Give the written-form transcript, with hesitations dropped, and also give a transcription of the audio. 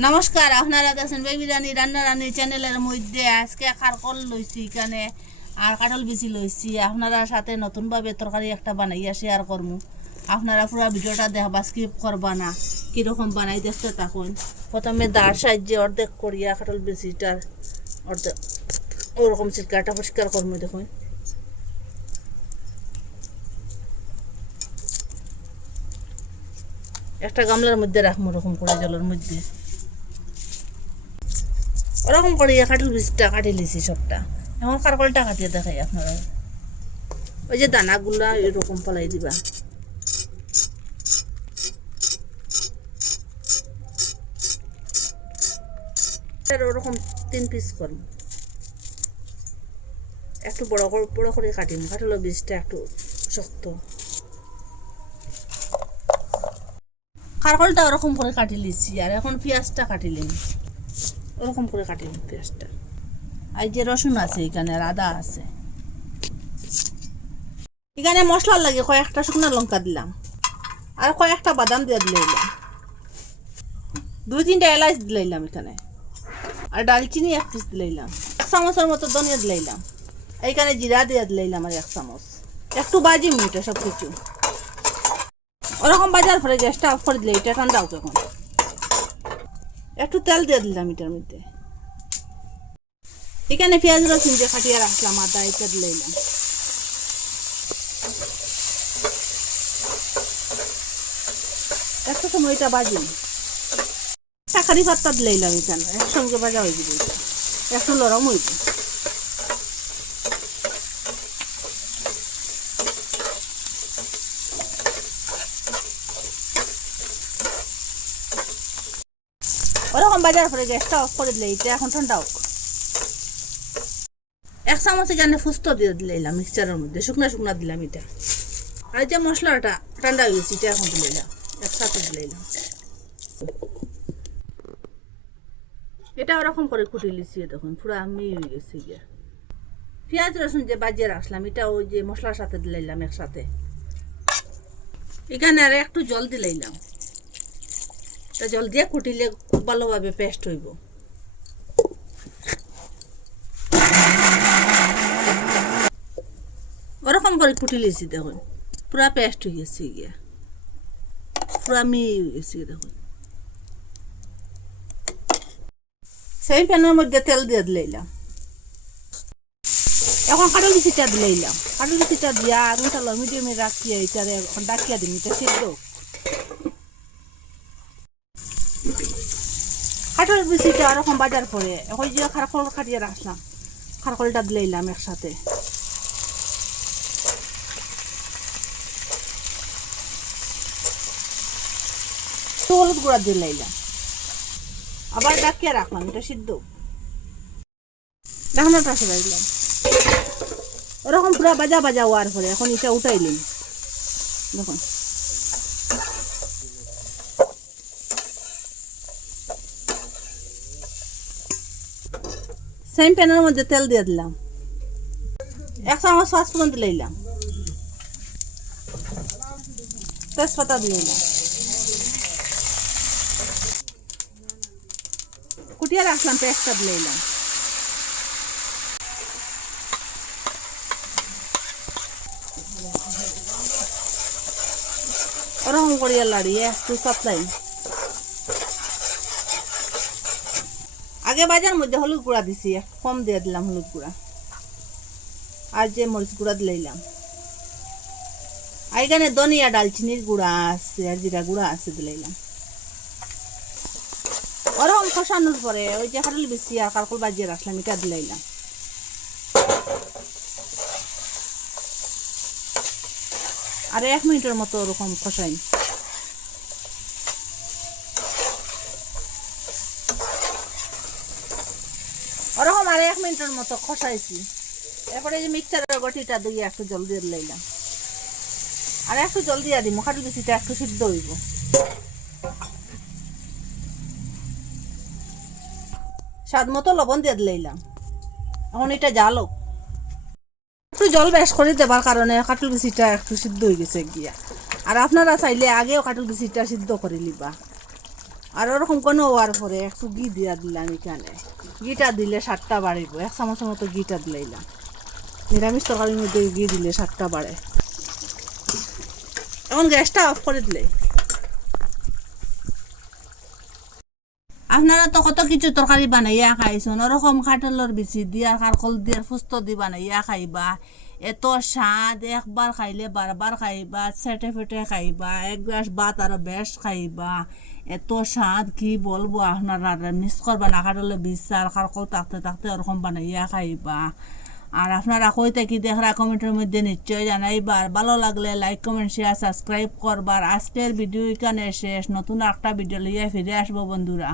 নমস্কার, আপনারা দেখছেন বেবি রানী রান্না রানী চ্যানেলের মধ্যে। আজকে খারকল লইছি এখানে আর কাঁঠাল বিচি লইছি। আপনারা সাথে নতুনভাবে তরকারি একটা বানাইয়া শেয়ার করবো। আপনারা পুরো ভিডিওটা দেখবা, স্কিপ করবা না। কীরকম বানাই দেখতে থাকুন। প্রথমে দাঁড় সাহায্যে অর্ধেক করিয়া কাঁঠাল বিচিটার অর্ধেক ওরকম চিটকাটা পরিষ্কার করবো। দেখুন, একটা গামলার মধ্যে রাখবো ওরকম করে, জলের মধ্যে ওরকম করে কাঁঠাল বীজটা কাটি লিছি সবটা। এখন কারকলটা কাটিয়ে দেখাই আপনারা। ওই যে দানাগুলা এরকম ফলাই দিবা। ওরকম 3 পিস করব, একটু বড় করে কাটিম। কাঁঠালের বীজটা একটু শক্ত। কারকলটা ওরকম করে কাটি লিছি। আর এখন পেঁয়াজটা কাটিলাম, ওরকম করে কাটিলাম পেঁয়াজটা। আর যে রসুন আছে এখানে, আর আদা আছে এখানে। মশলার লাগে কয়েকটা শুকনো লঙ্কা দিলাম, আর কয়েকটা বাদাম দিয়ে দিলাম, 2-3টা এলাচ দিলাম এখানে, আর ডালচিনি 1 পিস দিলাম, 1 চামচের মতো ধনিয়া দিলাম। এইখানে জিরা দিয়ে দিলাম আর 1 চামচ। একটু বাজি মিনিটে সব কিছু ওরকম বাজার পরে গ্যাসটা অফ করে দিলে এটা ঠান্ডা হোক। এখন একটু তেল দিয়ে দিলাম এটার মধ্যে। এখানে পেঁয়াজ রসুন যে কাটিয়ে রাখলাম, আদা এটা দিলাম। একটু সময় এটা বাজি, কারি পাত্তা দিলাম এখানে, একসঙ্গে ভাজা হয়ে যাবে। এটা একটু নরম হইব। ওরকম বাজার পরে গ্যাসটা অফ করে দিলে এটা এখন ঠান্ডা হোক। 1 চামচ এখানে ফুস্তো দিয়ে দিলাম মিক্সচারের মধ্যে, শুকনা শুকনা দিলাম এটা। আর যে মশলাটা ঠান্ডা হয়ে গেছে এটা এখন দিলাম, একসাথে দিলাম। এটা ওরকম করে কুটি লিছি। দেখুন পুরো আমি হয়ে গেছি গিয়া। পেঁয়াজ রসুন যে বাজিয়ে রাখলাম এটা ওই যে মশলার সাথে দিলাম একসাথে। এখানে আর একটু জল দিলাম। জল দিয়ে কুটিলে খুব ভালোভাবে পেস্ট হইব। ওরকম করে কুটি লিছি। দেখুন পুরা পেস্ট হয়ে গেছে গিয়া, পুরা মিহি হয়ে গেছে। দেখুন সেই প্যানের মধ্যে তেল দিয়ে দিলাম। এখন কাঁঠাল বিচিটা দিলাম। কাঁঠাল বিচিটা দিয়া উঠালো মিডিয়ামে রাখিয়ে এটারে এখন ডাকিয়া দিন। এটা সিদ্ধ। কাঁঠাল বিচিটা ওরকম বাজার পরে এখন যে খারকল কাটিয়ে রাখলাম, খারকলটা দিলাম একসাথে। হলুদ গুঁড়া দিলাম, আবার ডাকিয়ে রাখলাম এটা সিদ্ধ। ঢাকনাটা সরাই দিলাম। ওরকম পুরো বাজা বাজা হওয়ার পরে এখন এটা উঠাইলাম। দেখুন সেম প্যানের মধ্যে তেল দিয়ে দিলাম। 1 চামচ পাঁচফোড়ন দিলাম, তেজপাতা দিলাম, কুটিয়ে রাখলাম পেঁয়াজটা দিলাম। ওরকম করিয়া লাড়িয়ে একটু সাতলাই। আগে বাজার মধ্যে হলুদ গুঁড়া দিছি, কম দিয়ে দিলাম হলুদ গুঁড়া। আর যে মরিচ গুঁড়া দিলাম। আর এখানে ধনিয়া ডালচিনির গুঁড়া আছে আর জিরা গুঁড়া আছে দিলাম। ওরকম কষানোর পরে ওই যে কাঁঠাল বিচি আর কারকল বাজিয়ে রাখলাম এটা দিলাম। আর 1 মিনিটের মতো ওরকম কষাই। ওরকম আর 1 মিনিটের মতো কষাইছি। এরপরে যে মিক্সারের গটিটা দিয়ে একটু জল দিয়ে দিলাম। আর একটু জল দিয়ে দিব, কাঁঠাল বিচিটা একটু সিদ্ধ হইব। স্বাদ মতো লবণ দিয়ে দিলাম। এখন এটা জালো। একটু জল বেশ করে দেবার কারণে কাঁঠাল বিচিটা একটু সিদ্ধ হয়ে গেছে গিয়া। আর আপনারা চাইলে আগেও কাঁঠাল বিচিটা সিদ্ধ করে নিবা। আর ওরকম কোনো হওয়ার পরে একটু ঘি দিয়া দিলাম এখানে। ঘিটা দিলে স্বাদটা বাড়িব, 1 চামচের মতো ঘিটা দিলাম। নিরামিষ তরকারির মধ্যে ঘি দিলে স্বাদটা বাড়ে। এখন গ্যাসটা অফ করে দিলে। আপনারা তো কত কিছু তরকারি বানাইয়া খাইছেন, ওরকম কাঁঠালের বিচি দিয়া কারকল দিয়া ফুস্ত দি বানাইয়া খাইবা, এত স্বাদ, একবার খাইলে বারবার খাইবা, চেটে ফেটে খাইবা, এক গ্লাস ভাত আরো বেশ খাইবা, এত স্বাদ কি বলবো। আপনারা মিস করবা না কাঁঠালের বিচ আর কারকল থাকতে থাকতে ওরকম বানাইয়া খাইবা। আর আপনারা কইতে কি দেখরা কমেন্টের মধ্যে নিশ্চয় জানাইবার। ভালো লাগলে লাইক কমেন্ট শেয়ার সাবস্ক্রাইব করবার। আজকের ভিডিও এখানে শেষ, নতুন একটা ভিডিও লিয়ে ফিরে আসবো বন্ধুরা।